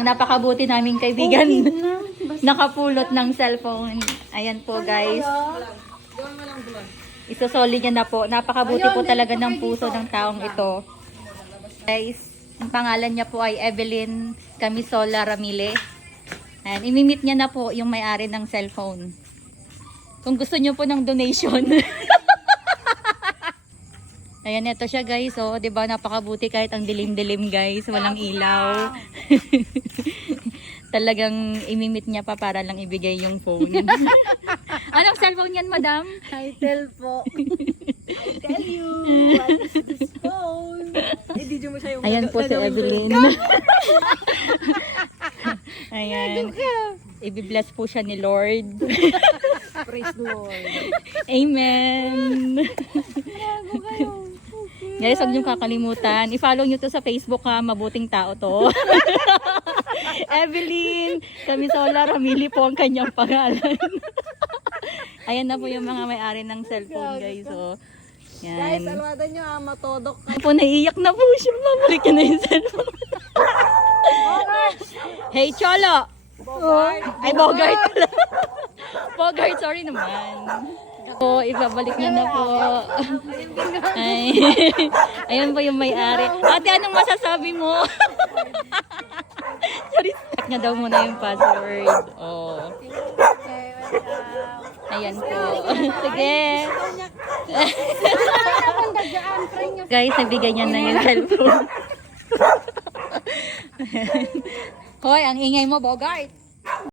ang napakabuti naming kaibigan. Nakapulot ng cellphone. Ayan po guys. Isosolid niya na po. Napakabuti po talaga ng puso ng taong ito. Guys, ang pangalan niya po ay Evelyn Camisola Ramile. Ayan, imimit niya na po yung may-ari ng cellphone. Kung gusto niyo po ng donation. Ayan, ito siya guys. Oh, 'di ba napakabuti kahit ang dilim-dilim guys, walang ilaw. Talagang imimit niya pa para lang ibigay yung phone. Anong cellphone yan, madam? Itel po. I tell you, what is this phone? Video mo siya yung Ayan po si Evelyn. Ayan. Ibibless po siya ni Lord. Praise the Lord. Amen. Guys, huwag niyong kakalimutan. I-follow niyo to sa Facebook ha. Mabuting tao to. Evelyn Camisola Ramili po ang kanyang pangalan. Ayan na po yung mga may-ari ng cellphone guys. So, Guys, yan. alwada nyo matodok. Po, naiiyak na po siya. Mabalik na yung cellphone. Hey, Cholo! Ay, Bogart pala. Bogart, sorry naman. Po, ibabalik niya na po. Ay, ayun po yung may-ari. Ate, anong masasabi mo? Sorry, check niya daw muna yung password. Oh. Ayan po. Sige. Guys, nabigyan niya na yung cellphone. Hoy, ang ingay mo, Bogart.